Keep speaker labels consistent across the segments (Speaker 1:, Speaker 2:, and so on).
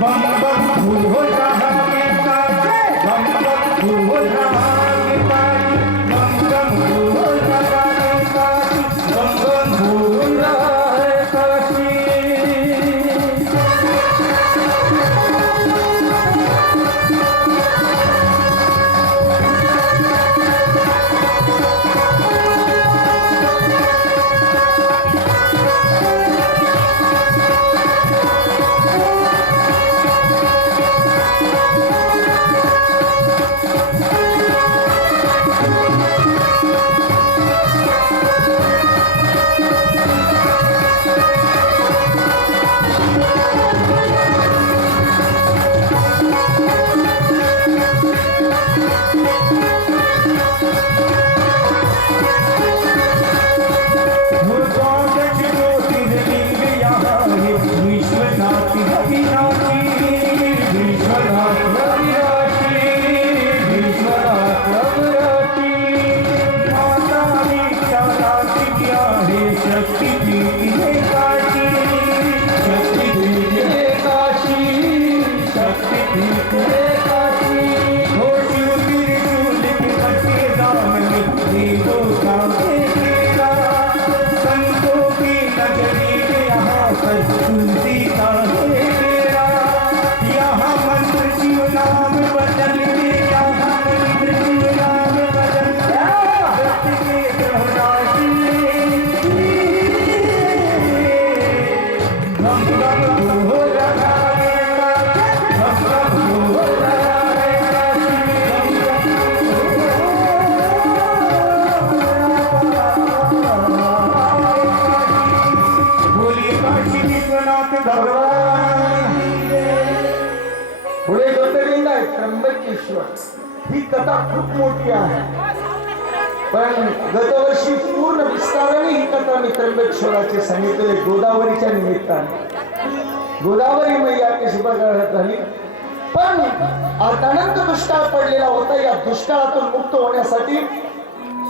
Speaker 1: बम बम हो रहा है ताज, बम बम हो रहा शक्ति ही
Speaker 2: कथा खूप मोठी आहे. पण गतवर्षी पूर्ण विस्ताराने ही कथा मी त्र्यंबकेश्वराचे सांगितले गोदावरीच्या निमित्ताने. गोदावरी मैया कशी बघायला झाली पण आता अनंत दुष्काळ पडलेला होता या दुष्काळातून मुक्त होण्यासाठी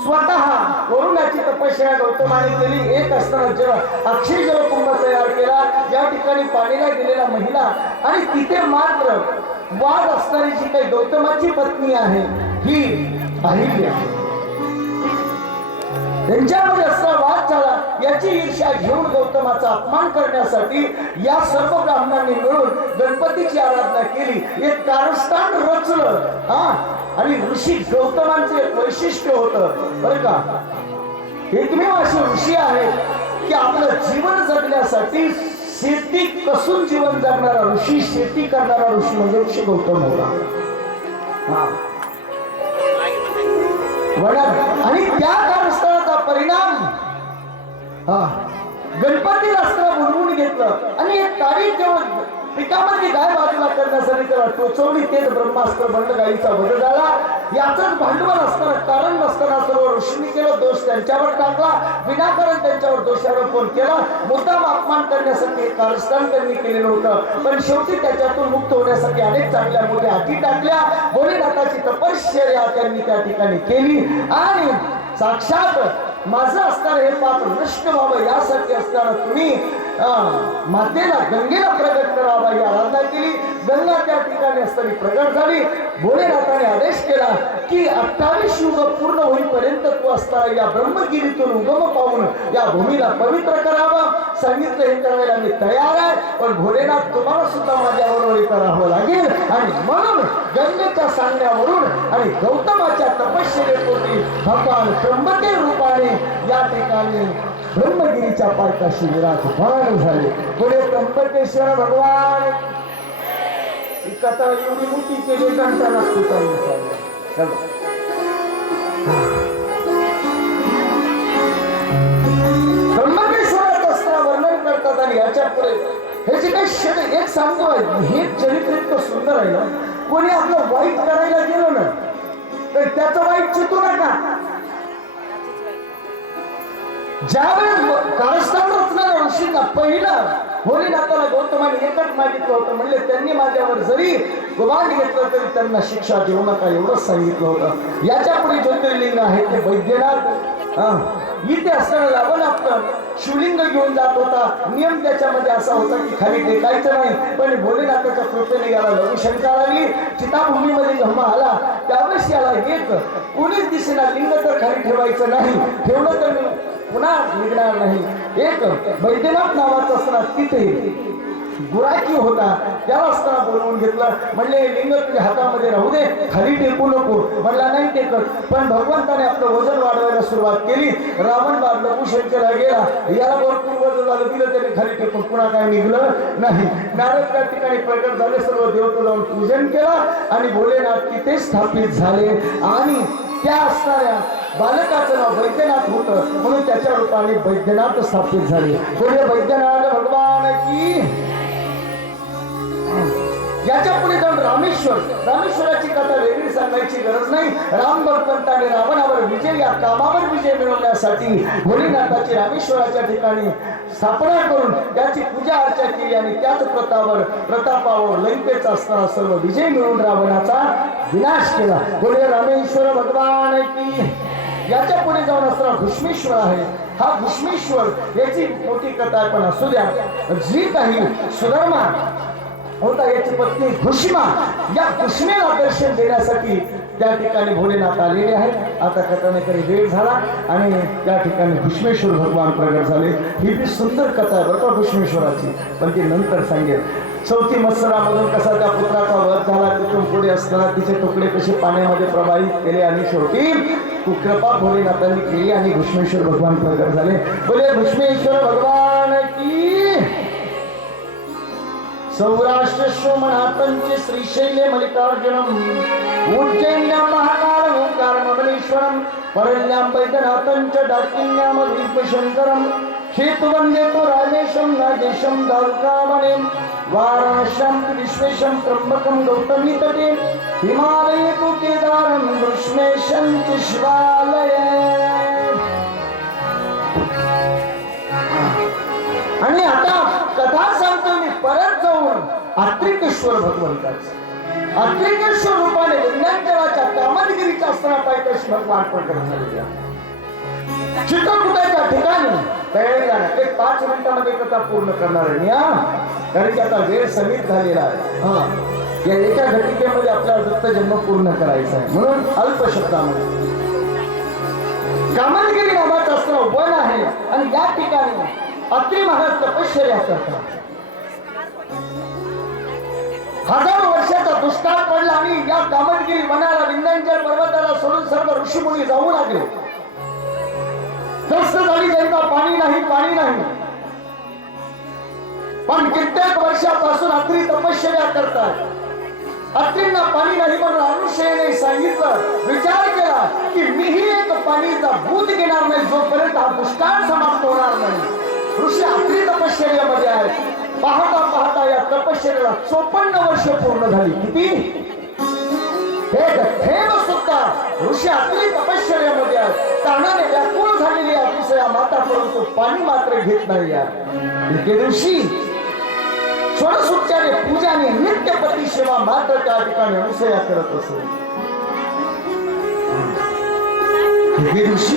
Speaker 2: स्वतः वरुणाची तपस्या गौतमाने केली एक असताना जेव्हा अक्षय जलकुंभ तयार केला या ठिकाणी पाणीला गेलेला महिला आणि तिथे मात्र वाद असणारी जी काही गौतमाची पत्नी आहे ही अहिल्या त्यांच्यामध्ये असा वाद झाला याची ईर्ष्या घेऊन गौतमाचा अपमान करण्यासाठी या सर्व ब्राह्मणांनी मिळून गणपतीची आराधना केली. एक कारस्थान रचलं. हा? आणि ऋषी गौतमांचे वैशिष्ट्य होतं. बरं का? एकमेव असे ऋषी आहेत की आपलं जीवन जगण्यासाठी शेती कसून जीवन जगणारा ऋषी शेती करणारा ऋषी म्हणजे ऋषी गौतम होता. हा. आणि त्या कारस्थळाचा परिणाम हा. गणपती अस्त्र बुडवून घेतलं. आणि हे तारीख जेव्हा पिकामध्ये गाय बाजूला करण्यासाठी त्याला टोचवली. तेच ब्रह्मास्त्र बंड गायीचा वध झाला. याचंच भांडवल असताना कारण नसताना सर्व ऋषींनी केलं दोष त्यांच्यावर टाकला. विनाकारण त्यांच्यावर दोषारोपण केला? मुद्दाम अपमान करण्यासाठी हे कारस्थान त्यांनी केलेलं होतं. पण शेवटी त्याच्यातून मुक्त होण्यासाठी अनेक चांगल्या मोठ्या हाती टाकल्या. भोलेनाथाची तपश्चर्या त्यांनी त्या ठिकाणी केली. आणि साक्षात माझं असताना हे पाप नष्ट व्हावं यासाठी असताना तुम्ही मातेला गंगेला प्रगट करावा ही आराधना केली. गंगा त्या ठिकाणी असताना प्रगट झाली. भोलेनाथाने आदेश केला की अठ्ठावीस युग पूर्ण होईपर्यंत तू असताना या ब्रह्मगिरीतून उगम पाहून या भूमीला पवित्र करावा. सांगितलं हे करायला मी तयार आहे पण भोलेनाथ तुम्हाला सुद्धा माझ्याबरोबर हे करावं लागेल. आणि म्हणून गंगेच्या सांगण्यावरून आणि गौतमाच्या तपश्चर्येपोटी भगवान त्र्यंबके रूपाने या ठिकाणी ब्रह्मगिरीच्या पायथ्याशी विराजमान झाले. पुढे त्र्यंबकेश्वर भगवान. ही कथा एवढी मोठी केली घंटा लागतो चालू. असताना वर्णन करतात आणि याच्यापुढे हे जे काही क्षण एक सांगतो हे चरित्र इतकं सुंदर आहे ना कोणी आपलं वाईट करायला गेलं ना तर त्याचं वाईट चितू नका. ज्यावेळेस कारस्थान रचणाऱ्या ऋषींना पहिला भोलेनाथाला गौतमाने एकच मागितलं होतं म्हणजे त्यांनी माझ्यावर जरी गुमान घेतलं तरी त्यांना शिक्षा देऊ नका एवढंच सांगितलं होतं. याच्यापुढे ज्योतिर्लिंग आहे ते वैद्यनाथ हा. इथे असताना रावण आपलं शिवलिंग घेऊन जात होता. नियम त्याच्यामध्ये असा होता की खाली टेकायचं नाही पण भोलेनाथाच्या कृपेने याला लघुशंका आली चिताभूमीमध्ये जेव्हा आला त्यावेळेस याला एक कोणीच दिसेना लिंग तर खाली ठेवायचं नाही. ठेवलं तर पुन्हा निघणार नाही. एक बैद्यनाथ नावाचा असताना तिथे गुराकी होता. त्याला असताना बोलवून घेतलं. म्हणले लिंग तुझ्या हातामध्ये राहू दे. खाली टेकू नको. म्हणला नाही टेकत. पण भगवंताने आपलं वजन वाढवायला सुरुवात केली. रावण बाब लघुशंकरला गेला. याला भरपूर वजन झालं दिलं त्याने खाली टेकून पुन्हा काय निघलं नाही. नारद त्या ठिकाणी प्रकट झाले. सर्व देवता लावून पूजन केलं आणि भोलेनाथ तिथे स्थापित झाले. आणि त्या असणाऱ्या बालकाचं नाव वैद्यनाथ होत म्हणून त्याच्या रूपाने वैद्यनाथ स्थापित झाले. पुढे वैद्यनाथ भगवान की? याच्यापुढे जाऊन रामेश्वर. रामेश्वराची कथा वेगळी सांगायची गरज नाही. राम भगवंताने रावणावर विजय या कामावर विजय मिळवण्यासाठी भोलेनाथाची रामेश्वराच्या ठिकाणी स्थापना करून त्याची पूजा अर्चा केली आणि त्याच प्रतावर प्रतापावर लंकेचा असताना सर्व विजय मिळवून रावणाचा विनाश केला. बोले रामेश्वर भगवान की? याच्यापुढे जाऊन असताना भूष्मेश्वर आहे. हा भूष्मेश्वर याची मोठी कथा आहे पण असू द्या. जी काही सुधर्मा होता याची पत्नी भूषिमा या घुष्मेला दर्शन देण्यासाठी त्या ठिकाणी भोलेनाथ आलेले आहेत. आता कथानेकडे वेळ झाला आणि त्या ठिकाणी भूष्मेश्वर भगवान प्रगट झाले. ही बी सुंदर कथा आहे बरं का पण ती नंतर सांगेल चौथी मत्सरामधून कसा त्या पुत्राचा वध झाला तिथून पुढे असताना तिचे तुकडे कसे पाण्यामध्ये प्रवाहित केले आणि शेवटी कृपा भोलेनाथांनी केली आणि भुष्मेश्वर भगवान प्रगट झाले. बोले भुष्मेश्वर भगवान की सौराष्ट्र सोमनाथंचे श्रीशैल्य मल्लिकार्जुनम उज्जैन्यां महाकाल ओंकार ममलेश्वरम परल्याम वैद्यनाथंच डाकिन्याम विपशंकरम हेतुवंदे तो राजेशम नागेशं दारुकावने वाराणस्यां तु विश्वेशं त्र्यंबकं गौतमी तटे हिमालये तु केदारं कृष्णेशं च शिवालये। आणि आता कथा सांगतो मी परत जाऊन अत्रिकेश्वर भगवंताचं. अत्रिकेश्वर रूपाने विज्ञान विज्ञानदेवाच्या कामगिरीच्या असताना पाहिजे तशी भगवान प्रकट झालेली आहे. चित्रकूटाच्या ठिकाणी. तयारी झाला. एक पाच मिनिटामध्ये कथा पूर्ण करणार आहे. मी हा कारण की आता वेळ समीप झालेला आहे. हा. या एका घटिकेमध्ये आपला दत्त जन्म पूर्ण करायचा आहे. म्हणून अल्प शब्दामध्ये. कामलगिरी नावाचं असणं वन आहे. आणि या ठिकाणी अत्रि महाराज तपश्चर्या करतात. हजारो वर्षाचा दुष्काळ पडला आणि या कामनगिरी वनाला विंध्यांच्या पर्वताला सोडून सर्व ऋषीमुनी जाऊ लागले. त्रस्त झाली त्यांना पाणी नाही पाणी नाही. पण कित्येक वर्षापासून अत्री तपश्चर्या करतात. अत्रींना पाणी नाही म्हणून अनुशयने सांगितलं. विचार केला की मीही एक पाणीचा भूत घेणार नाही जोपर्यंत हा दुष्काळ समाप्त होणार नाही. ऋषी अत्री तपश्चर्यामध्ये आहेत. पाहता पाहता या तपश्चर्याला चोपन्न वर्ष पूर्ण झाली. किती? एक थेंब सुद्धा ऋषी आपली तपश्चर्यामध्ये आहे. ताणाने व्याकुळ झालेली अतिशया माता परंतु पाणी मात्र घेत नाही या एके दिवशी पूजाने नित्य पती सेवा मात्र त्या ठिकाणी अनुसया करत असे. एके दिवशी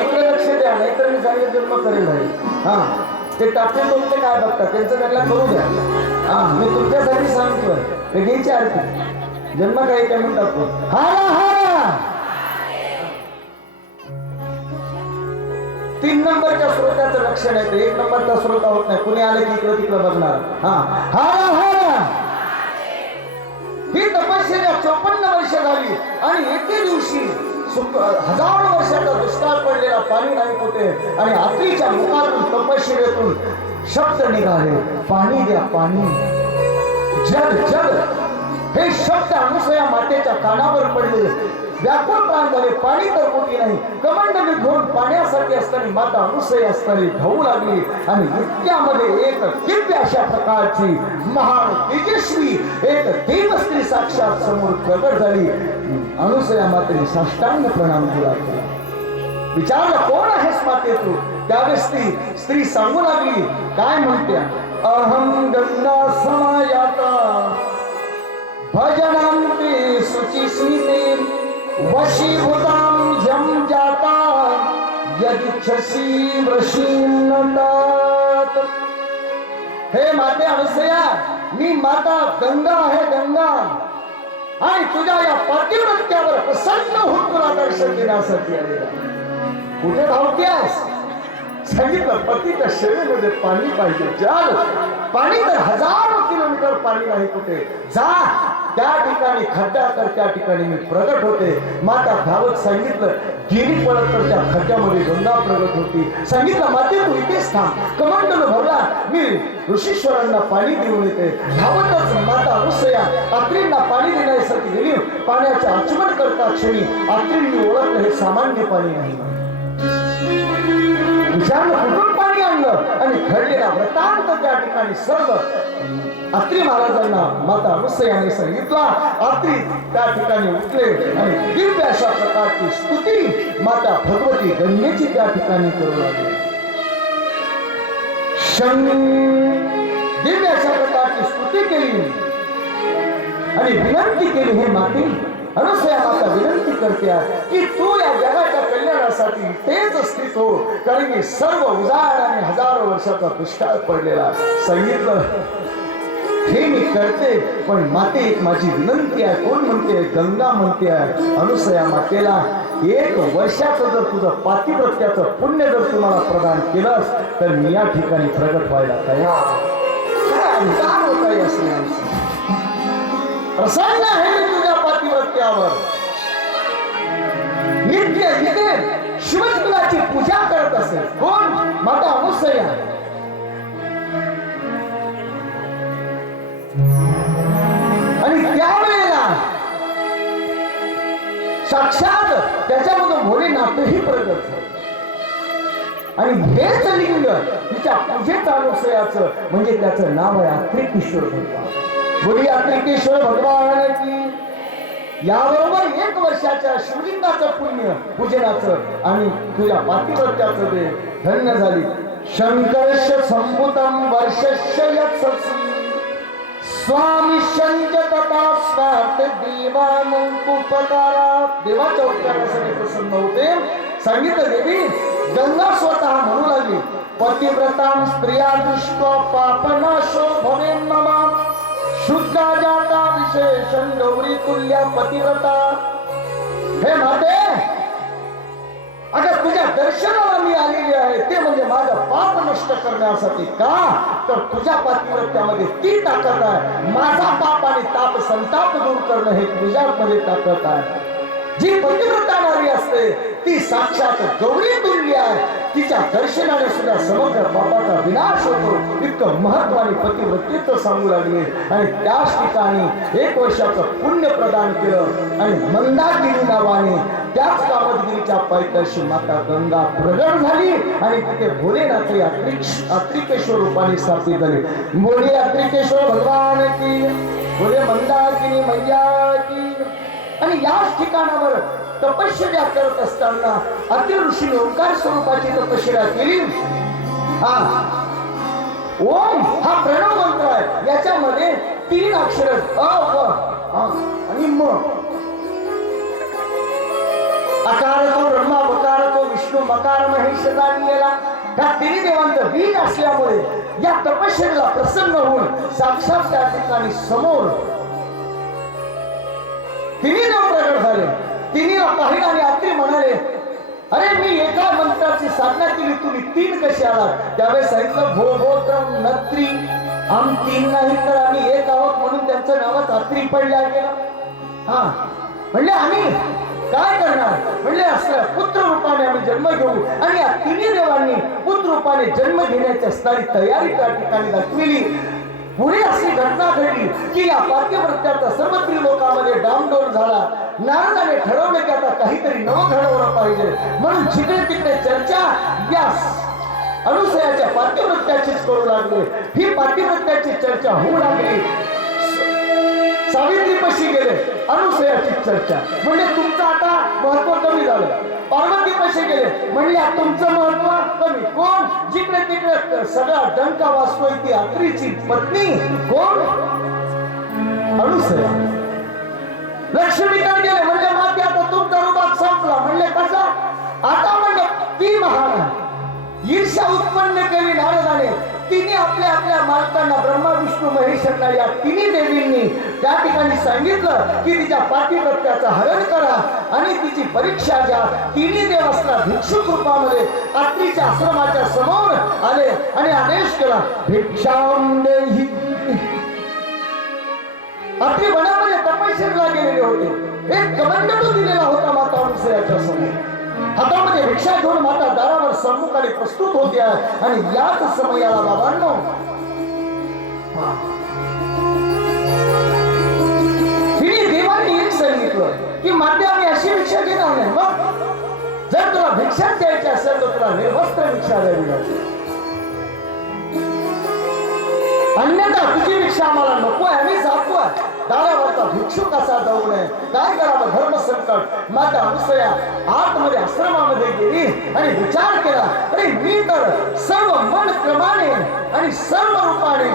Speaker 2: इकडे लक्ष द्या. नाहीतर मी चांगले जन्म करेल नाही हा. ते टाकते तुमचे काय बघतात त्यांचं त्यांना करू द्या. हा मी तुमच्यासाठी सांगतोय. वेगळीची घ्यायची आरती. जन्म काही काय म्हणतात टाकतो हारा हारा! तीन नंबरच्या श्रोत्याचं लक्षण आहे ते. एक नंबरचा श्रोता होत नाही. कुणी आलं की इकडं तिकडं बघणार. हा. हारा हारा! ही तपश्चर्या चोपन्न वर्ष झाली आणि एके दिवशी हजारो वर्षाचा दुष्काळ पडलेला पाणी नाही कुठे. आणि आत्रीच्या मुखातून तपश्चर्यातून शब्द निघाले. पाणी द्या पाणी. जग जग. हे शब्द अनुसया मातेच्या कानावर पडले. व्याकुळ बांधले पाणी तर मोठी नाही. कमंडली घेऊन पाण्यासाठी असताना माता अनुसय असताना धावू लागली आणि इतक्यामध्ये एक दिव्य अशा प्रकारची महान तेजस्वी एक देवस्त्री साक्षात समोर प्रगट झाली. अनुसया मातेने साष्टांग प्रणाम केला. विचारलं कोण आहेस माते तू? त्यावेळेस ती स्त्री सांगू लागली काय म्हणत्या अहम गंगा समायाता भजनांते सुचिस्मिते वशीभूतां यं जाता हे माते अनुसया, मी माता गंगा है गंगा। आई तुझा या पातिवृत्यावर प्रसन्न होऊन तुला दर्शन देण्यासाठी आलेला कुठे धावतेस? सांगितलं पतीच्या शेळीमध्ये पाणी पाहिजे. जल पाणी तर हजारो किलोमीटर पाणी नाही कुठे? जा त्या ठिकाणी खड्डा तर त्या ठिकाणी मी प्रगट होते. माता धावत सांगितलं गिरी पडत तर त्या खड्ड्यामध्ये गंगा प्रगट होती. सांगितलं माते तू इथेच थांब. कमंडल भरला मी ऋषीश्वरांना पाणी देऊन येते. धावतच माता रुसया आत्रींना पाणी देण्यासाठी गेली. पाण्याचे आचमन करता क्षणी आत्रींनी ओळखलं हे सामान्य पाणी नाही विचारलं फुटून पाणी आणलं आणि घडलेला वृत्तांत त्या ठिकाणी सर्व अत्री महाराजांना माता अनुसयाने सांगितला. अत्री त्या ठिकाणी उठले आणि दिव्य अशा प्रकारची स्तुती माता भगवती गंगेची त्या ठिकाणी करू लागली. शं दिव्य अशा प्रकारची स्तुती केली आणि विनंती केली हे माती अनुसया माता विनंती करते की तू या जगाच्या कल्याणासाठी तेच स्थित हो कारण की सर्व उजाड आणि हजारो वर्षाचा दुष्काळ पडलेला सांगितलं हे मी करते पण माते एक माझी विनंती आहे. कोण म्हणते? गंगा म्हणते आहे. अनुसया मातेला एक वर्षाचं जर तुझं पातिव्रत्याचं पुण्य जर तुम्हाला प्रदान केलंस तर मी या ठिकाणी प्रगट व्हायला तयार होता या स्त्रियांचा? प्रसन्न आहे. मी नित्य नित्य शिवलिंगाची पूजा करत असे कोण? माता अनुसया. आणि त्यावेळेला साक्षात त्याच्यामधून भोलेनाथही प्रगट झाले. आणि हेच लिंग तिच्या पूजेत अनुसयाचं म्हणजे त्याचं नाव आहे अत्रिकेश्वर भगवान. बोली अत्रिकेश्वर भगवान की याबरोबर एक वर्षाच्या शिवलिंगाचं पुण्य पूजनाचं आणि तुझ्या पातिव्रत्याचं ते धन्य झाली. शंकरश संभूतम वर्षस्य यत् स्वामी शंच तथा स्वार्थ देवानुपकारा देवाच्या उपकारासाठी प्रसन्न होते. सांगितलं देवी गंगा स्वतः म्हणू लागली. पतिव्रतां स्त्रिया दृष्ट्वा पापनाशो भवेन ममा शुद्धा जाता विशेषण गौरी तुल्य पतिव्रता हे माते अगं तुझ्या दर्शनाला मी आलेली आहे. ते म्हणजे माझं पाप नष्ट करण्यासाठी का? तर तुझ्या पातिव्रत्यामध्ये ती ताकद आहे. माझा पाप आणि ताप संताप दूर करणं हे तुझ्यामध्ये ताकद आहे. जी पतिव्रता नारी असते ती साक्षात गौरी तुल्य आहे. तिच्या दर्शनाने सुद्धा समग्र पापाचा विनाश होतो. इतकं महत्वाने पतिव्रतेचं सांगू लागले. आणि त्याच ठिकाणी एक वर्षाचं पुण्य प्रदान केलं. आणि मंदागिरी नावाने त्याच कामदगिरीच्या पायथ्याशी माता गंगा प्रगट झाली. आणि तिथे भोलेनाथ अत्रिक्ष अत्रिकेश्वर रूपाने स्थापित झाले. भोले अत्रिकेश्वर भगवान की. भोले मंदागिरी मैया की. आणि याच ठिकाणावर तपश्चर्या करत असताना अति ओंकार स्वरूपाची तपश्चर्या केली. हा. ओम हा प्रणव मंत्र आहे. याच्यामध्ये तीन अक्षर अ व आणि म. अकार तो ब्रह्मा बकार तो विष्णू मकार महेश गेला ह्या तिन्ही देवांचं बीज असल्यामुळे या तपश्चर्याला प्रसन्न होऊन साक्षात त्या ठिकाणी समोर तिन्ही देव प्रगट झाले आणि अत्री म्हणाले अरे मी एका मंत्राची साधना केली तुम्ही तीन कशी आलात? त्यावेळेस सांगितलं भो भो क्रम नत्री आम तीन नाही तर आम्ही एक आहोत म्हणून त्यांचं नावच अत्री पडल्या गेला हा. म्हणले आम्ही काय करणार? म्हणले असं पुत्र रूपाने आम्ही जन्म घेऊ आणि या तिन्ही देवांनी पुत्र रूपाने जन्म घेण्याची असणारी तयारी त्या ठिकाणी दाखविली. पुढे अशी घटना घडली की या पाठ्यवृत्त्याचा सर्व लोकांमध्ये डाऊन झाला. नारदाने ठरवलं की आता काहीतरी नवं घडवलं पाहिजे. म्हणून जिकडे तिकडे चर्चा व्यास अनुसयाच्या पाठ्यवृत्त्याचीच करू लागले. ही पाठ्यवृत्त्याची चर्चा होऊ लागली. सावित्रीपशी गेले अनुसयाची चर्चा. म्हणजे तुमचं आता महत्त्व कमी झालं. पार्वती पशी गेले म्हणजे तुमचं महत्त्व कमी. कोण? जिकडे तिकडे सगळा डंका वाचतोय ती अत्रीची पत्नी. कोण? अनुसया. लक्ष्मीकडे गेले म्हणजे माती आता तुमचा रुबाब संपला. म्हणले कसा? आता म्हणले ती महान ईर्षा उत्पन्न केली नारदाने तिने आपल्या आपल्या मालकांना ब्रह्मा विष्णू महेशांना या तिन्ही देवींनी त्या ठिकाणी सांगितलं की तिच्या पाठीप्रत्याचं हरण करा आणि तिची परीक्षा घ्या. तिन्ही देव असणार भिक्षुक रूपामध्ये अत्रीच्या आश्रमाच्या समोर आले आणि आदेश केला भिक्षा देही आपली वनामध्ये परमेश्वरला गेलेले होते. एक कमंडलू दिलेला होता माता अनुसयाच्या समोर. हातामध्ये रिक्षा घेऊन माता दारावर सम्मुखाने प्रस्तुत होत्या आणि याच समयाला बाबांनो तिने देवांनी एक सांगितलं की माते आम्ही अशी भिक्षा घेणार नाही. मग जर तुला भिक्षा द्यायची असेल तर तुला निर्वस्त्र भिक्षा द्यावी लागेल. अन्यथा तुझी भिक्षा आम्हाला नको आहे आम्ही जातो आहे. दारावरचा भिक्षुक असा जाऊ नये? काय करावं? धर्म संकट. माता अनुसया आतमध्ये आश्रमामध्ये गेली आणि विचार केला अरे मी तर सर्व मन क्रमाने आणि सर्व रूपाने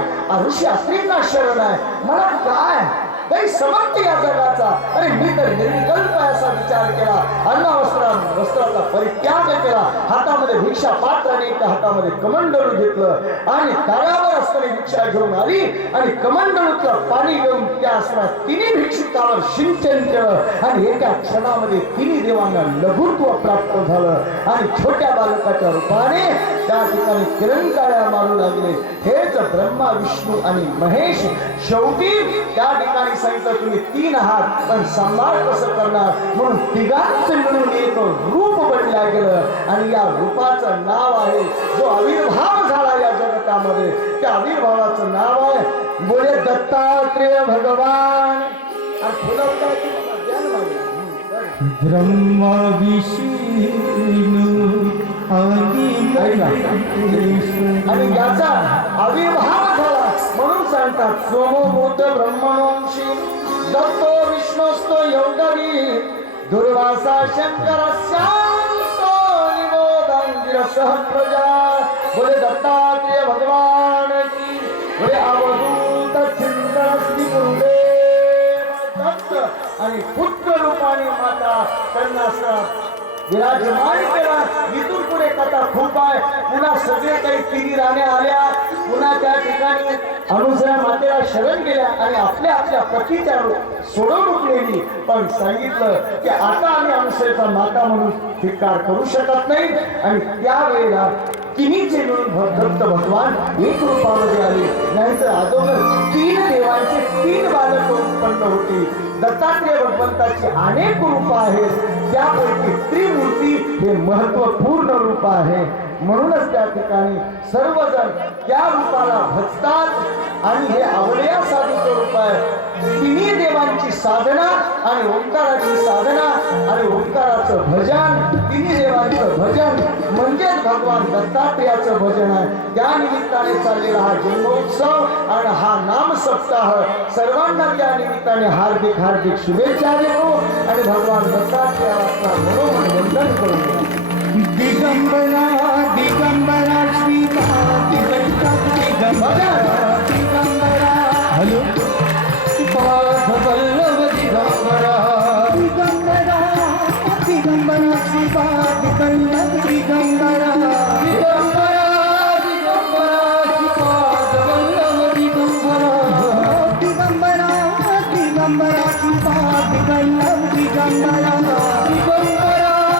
Speaker 2: ऋषी अस्त्रींना शरण आहे. मला काय काही समर्थ या जगाचा. अरे मी तर निर्विकल्प असा विचार केला. अन्न वस्त्र वस्त्राचा परित्याग केला. हातामध्ये भिक्षा पात्र आणि त्या हातामध्ये कमंडलू घेतलं. आणि दारावर असताना भिक्षा घेऊन आली आणि कमंडलूचं पाणी घेऊन त्या असणार तिन्ही भिक्षुकावर सिंचन केलं. आणि एका क्षणामध्ये तिन्ही देवांना लघुत्व प्राप्त झालं. आणि छोट्या बालकाच्या रूपाने त्या ठिकाणी किरणकाळ्या मारू लागले. हेच ब्रह्मा विष्णू आणि महेश शेवटी त्या ठिकाणी सांगितलं तुम्ही तीन आहात पण सांभाळ कसं करणार म्हणून तिघांचं मिळून एक रूप बनल्या गेलं आणि या रूपाचं नाव आहे जो आविर्भाव झाला या जगतामध्ये त्या आविर्भावाचं नाव आहे बोले दत्तात्रेय भगवान आणि फुलं काय की मला द्या ना मागे. हम्म, बरं.
Speaker 1: ब्रह्मा विष्णू आणि
Speaker 2: याचा आविर्भाव झाला म्हणून सोमो बुद्ध ब्रह्मणोंशी दत्तो विष्णुस्तो योगवी दुर्वासा शंकर शांतो सह प्रजा बोले दत्तात्रेय भगवान की बोले अवधूत चिंतन श्री गुरुदेव दत्त आणि पुत्र रूपाने माता त्यांना विराजमान केला. इथून पुढे कथा खूप आहे. पुन्हा सगळे काही तिन्ही राण्या आल्या. पुन्हा त्या ठिकाणी अनुसया मातेला शरण गेल्या आणि आपल्या आपल्या पतीच्या सोडवणूक नेली पण सांगितलं की आता आम्ही अनुसयाचा माता म्हणून स्वीकार करू शकत नाही. आणि त्यावेळेला तिन्हीचे मिळून भ- भगवान एक रूपामध्ये आले. नाहीतर अगोदर तीन देवांचे तीन बालक उत्पन्न होती. दत्तात्रय भगवंताची अनेक रूप आहेत. त्यापैकी त्रिमूर्ती हे महत्त्वपूर्ण रूप आहे. म्हणूनच त्या ठिकाणी सर्वजण त्या रूपाला भजतात. आणि हे आवडया साधूचं रूप आहे. तिन्ही देवांची साधना आणि ओंकाराची साधना आणि ओंकाराचं भजन तिन्ही देवांचं भजन म्हणजेच भगवान दत्तात्रेयाचं भजन आहे. त्या निमित्ताने चाललेला हा जन्मोत्सव आणि हा नाम सप्ताह सर्वांना त्या निमित्ताने हार्दिक हार्दिक शुभेच्छा देतो आणि भगवान दत्तात्रेयाला मनोमन वंदन करून
Speaker 1: दिगंबरा दिगंबरा श्रीनाथ दिगंबरा दिगंबरा हॅलो